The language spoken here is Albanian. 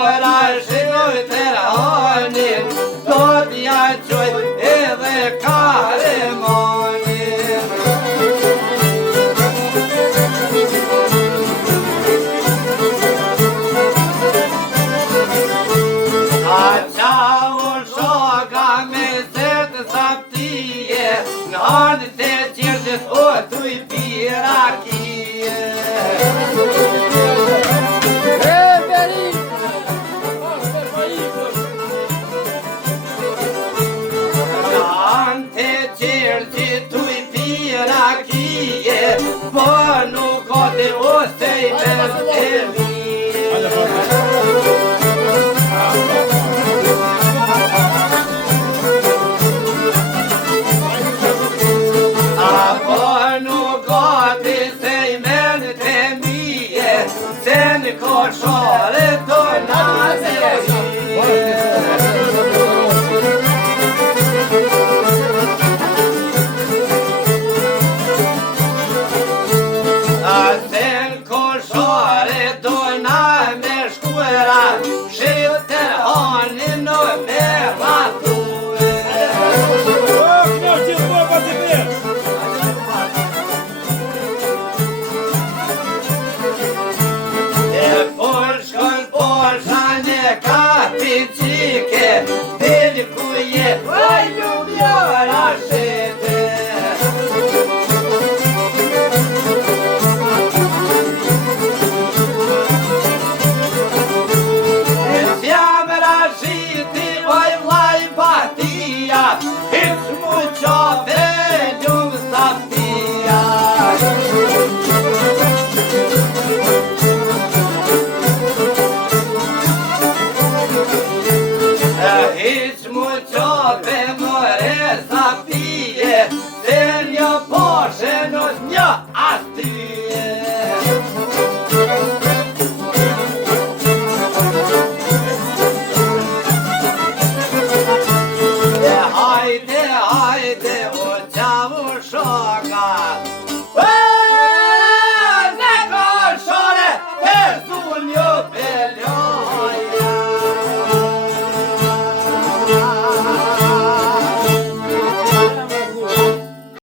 mora shikoj të rhanin, do t'ja qoj edhe karemonin. Në të qërgjës o të i pirakije. Në të qërgjës të i pirakije, po nuk o të ose i mërë të mije. Koshore të nazeri Aten koshore të na me shkuera, shqip të hanin në me rature. Kapicike, dele ku je,